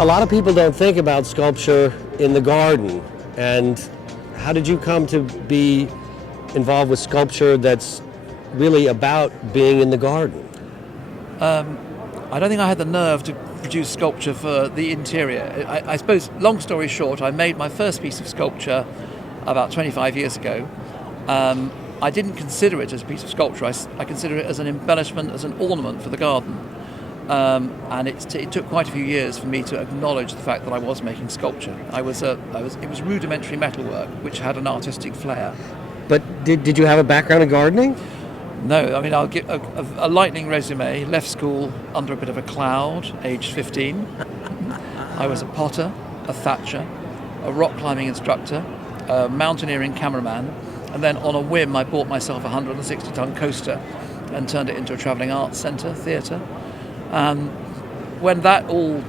A lot of people don't think about sculpture in the garden. And how did you come to be involved with sculpture that's really about being in the garden? I don't think I had the nerve to produce sculpture for the interior. I suppose, long story short, I made my first piece of sculpture about 25 years ago. I didn't consider it as a piece of sculpture. I consider it as an embellishment, as an ornament for the garden. And it took quite a few years for me to acknowledge the fact that I was making sculpture. It was rudimentary metalwork, which had an artistic flair. But did you have a background in gardening? No, I mean, I'll give a lightning resume. Left school under a bit of a cloud, aged 15. I was a potter, a thatcher, a rock climbing instructor, a mountaineering cameraman, and then on a whim I bought myself a 160-ton coaster and turned it into a travelling arts centre, theatre. When that all,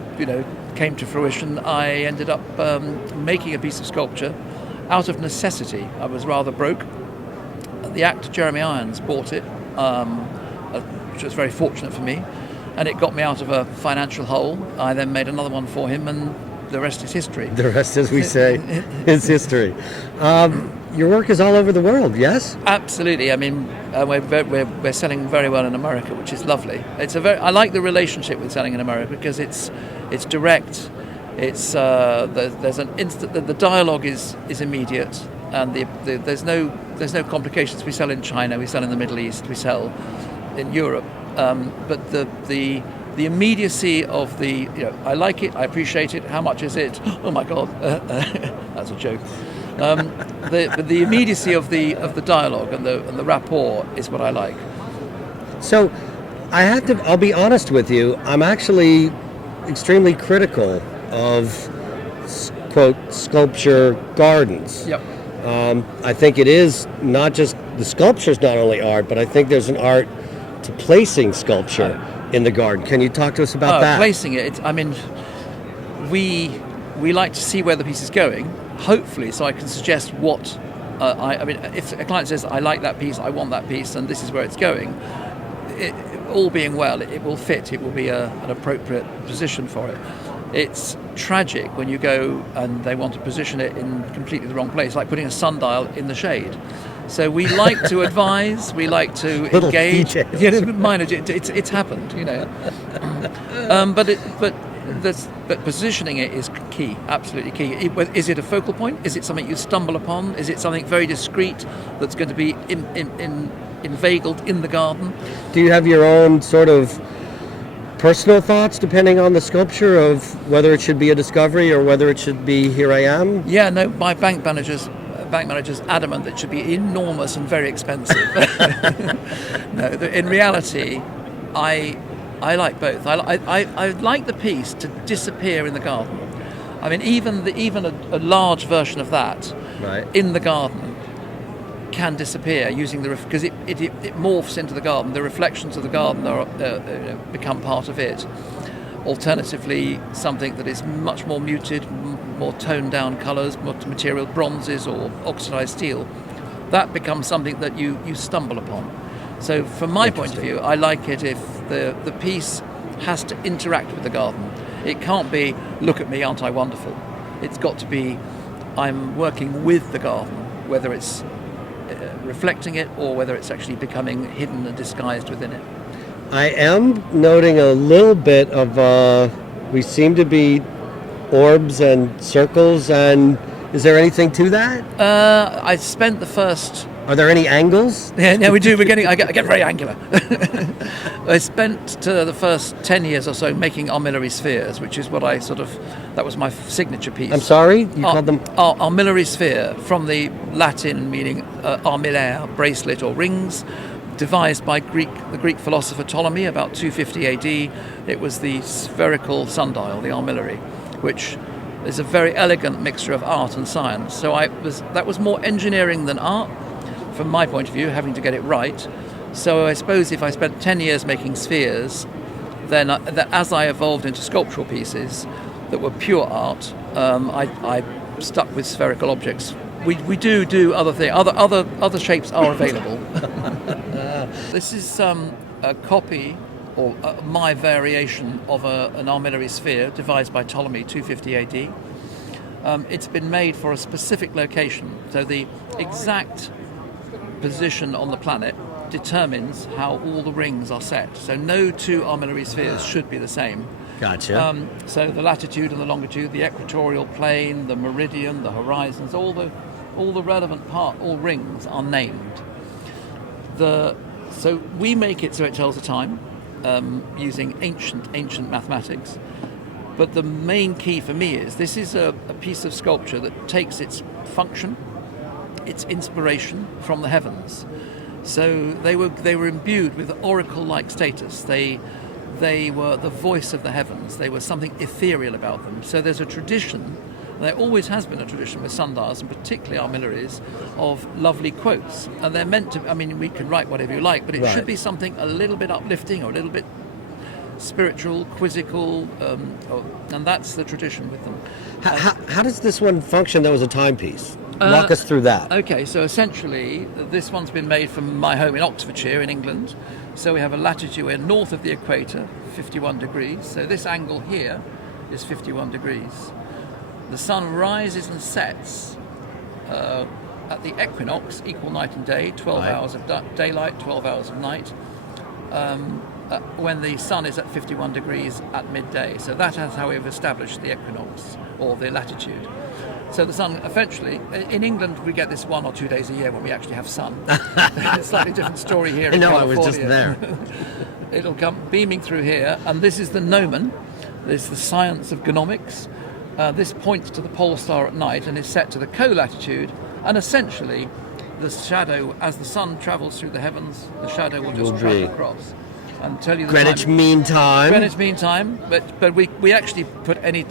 came to fruition, I ended up making a piece of sculpture out of necessity. I was rather broke. The actor Jeremy Irons bought it, which was very fortunate for me, and it got me out of a financial hole. I then made another one for him, and the rest is history. The rest, as we say, is history. Your work is all over the world, yes? Absolutely. I mean, we're selling very well in America, which is lovely. I like the relationship with selling in America because it's direct. It's there's an instant. The dialogue is immediate, and there's no complications. We sell in China, we sell in the Middle East, we sell in Europe, but the immediacy of I like it, I appreciate it. How much is it? Oh my God, that's a joke. The immediacy of the dialogue and the rapport is what I like. So, I'll be honest with you. I'm actually extremely critical of quote sculpture gardens. Yep. I think it is not just the sculpture's not only art, but I think there's an art to placing sculpture in the garden. Can you talk to us about that? Placing it. I mean, we like to see where the piece is going, hopefully, so I can suggest what. If a client says, "I like that piece, I want that piece, and this is where it's going," all being well, it will fit. It will be an appropriate position for it. It's tragic when you go and they want to position it in completely the wrong place, like putting a sundial in the shade. So we like to advise, we like to engage. Minor, it's happened, But positioning it is key, absolutely key. Is it a focal point? Is it something you stumble upon? Is it something very discreet that's going to be inveigled in the garden? Do you have your own sort of personal thoughts depending on the sculpture of whether it should be a discovery or whether it should be here I am? Yeah, no, my bank manager's adamant that it should be enormous and very expensive. No, in reality, I like both. I like the piece to disappear in the garden. I mean, even a large version of that in the garden can disappear using because it morphs into the garden. The reflections of the garden become part of it. Alternatively, something that is much more muted, more toned down colours, more material, bronzes or oxidized steel, that becomes something that you stumble upon. So from my point of view, I like it if the piece has to interact with the garden. It can't be, look at me, aren't I wonderful? It's got to be, I'm working with the garden, whether it's reflecting it or whether it's actually becoming hidden and disguised within it. I am noting a little bit of, we seem to be orbs and circles, and is there anything to that? I spent the first... Are there any angles? Yeah, no, we do. I get very angular. I spent the first 10 years or so making armillary spheres, which is what that was my signature piece. I'm sorry? You called them? Armillary sphere, from the Latin meaning armillaire, bracelet or rings, devised by the Greek philosopher Ptolemy about 250 AD. It was the spherical sundial, the armillary, which is a very elegant mixture of art and science. So that was more engineering than art, from my point of view, having to get it right. So I suppose if I spent 10 years making spheres, then as I evolved into sculptural pieces that were pure art, I stuck with spherical objects. We do other things. Other shapes are available. This is a copy or my variation of an armillary sphere devised by Ptolemy 250 AD. It's been made for a specific location, so the exact position on the planet determines how all the rings are set. So no two armillary spheres should be the same. Gotcha. So the latitude and the longitude, the equatorial plane, the meridian, the horizons, all the relevant all rings are named. So we make it so it tells the time using ancient mathematics. But the main key for me is this is a piece of sculpture that takes its function, its inspiration from the heavens. So they were imbued with oracle-like status. They were the voice of the heavens. They were something ethereal about them. So there's a tradition, there always has been a tradition with sundials, and particularly armillaries, of lovely quotes. And they're meant to, we can write whatever you like, but it should be something a little bit uplifting or a little bit spiritual, quizzical, and that's the tradition with them. How does this one function, though, as a timepiece? Walk us through that. Okay, so essentially, this one's been made from my home in Oxfordshire in England. So we have a latitude, we're north of the equator, 51 degrees. So this angle here is 51 degrees. The sun rises and sets at the equinox, equal night and day, 12 hours of daylight, 12 hours of night, when the sun is at 51 degrees at midday. So that is how we've established the equinox, or the latitude. So the sun, eventually, in England we get this 1 or 2 days a year when we actually have sun. It's a slightly different story here in California. I was just there. It'll come beaming through here, and this is the gnomon. This is the science of gnomics. This points to the pole star at night and is set to the co-latitude, and essentially the shadow, as the sun travels through the heavens, the shadow will just travel across and tell you the Greenwich time. Mean Time. Greenwich Mean Time, but we actually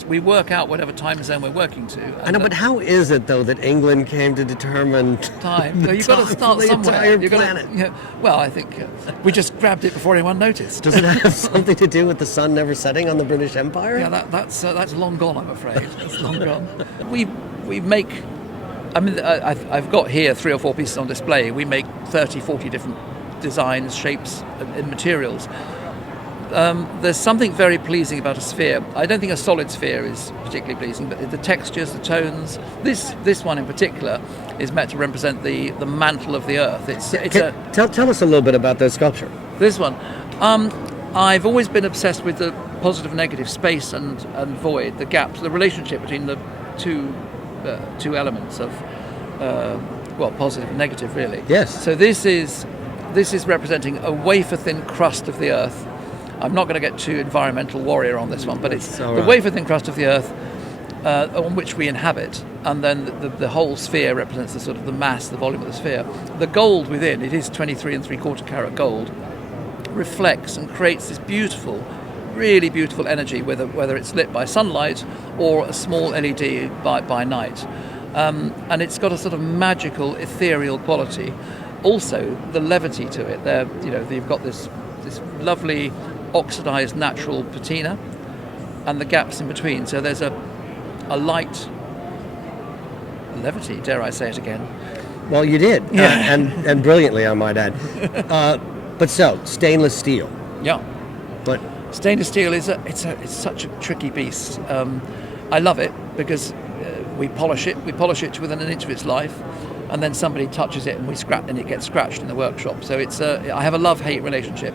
we work out whatever time zone we're working to. I know, but how is it though that England came to determine time? the You've got to start the somewhere. entire You've planet? Well, I think we just grabbed it before anyone noticed. Does it have something to do with the sun never setting on the British Empire? Yeah, that's long gone, I'm afraid. It's long gone. We make. I've got here 3 or 4 pieces on display. We make 30, 40 different designs, shapes, and materials. There's something very pleasing about a sphere. I don't think a solid sphere is particularly pleasing, but the textures, the tones. This one in particular is meant to represent the mantle of the earth. Tell us a little bit about that sculpture. This one. I've always been obsessed with the positive and negative, space and void, the gaps, the relationship between the two elements of positive and negative, really. Yes. So this is representing a wafer-thin crust of the earth. I'm not going to get too environmental warrior on this one, but it's the wafer-thin crust of the earth on which we inhabit, and then the whole sphere represents the sort of the mass, the volume of the sphere. The gold within, it is 23 3/4 carat gold, reflects and creates this beautiful, really beautiful energy, whether it's lit by sunlight or a small LED by night. And it's got a sort of magical, ethereal quality. Also, the levity to it. You've got this lovely oxidized natural patina and the gaps in between. So there's a light levity, dare I say it again. Well, you did, and brilliantly, I might add. But stainless steel. Yeah. But stainless steel it's such a tricky beast. I love it because we polish it to within an inch of its life, and then somebody touches it and it gets scratched in the workshop. So I have a love-hate relationship.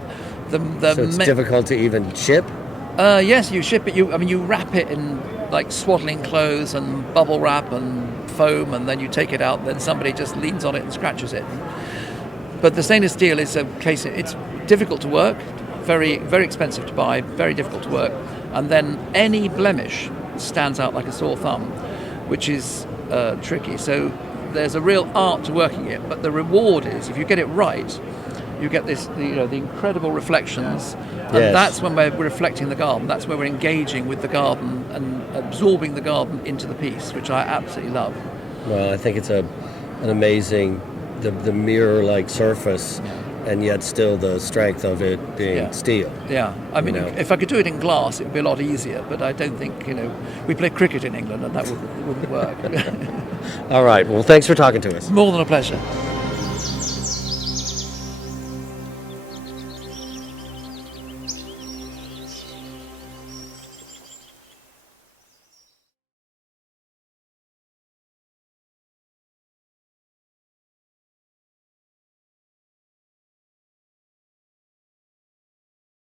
So it's difficult to even ship? Yes, you ship it. You wrap it in like swaddling clothes and bubble wrap and foam, and then you take it out. Then somebody just leans on it and scratches it. But the stainless steel is a case. It's difficult to work, very very expensive to buy, very difficult to work, and then any blemish stands out like a sore thumb, which is tricky. So there's a real art to working it. But the reward is if you get it right. You get the incredible reflections, and that's when we're reflecting the garden. That's where we're engaging with the garden and absorbing the garden into the piece, which I absolutely love. Well, I think it's an amazing, the mirror-like surface, and yet still the strength of it being steel. Yeah, if I could do it in glass, it would be a lot easier. But I don't think we play cricket in England, and that wouldn't work. All right. Well, thanks for talking to us. More than a pleasure.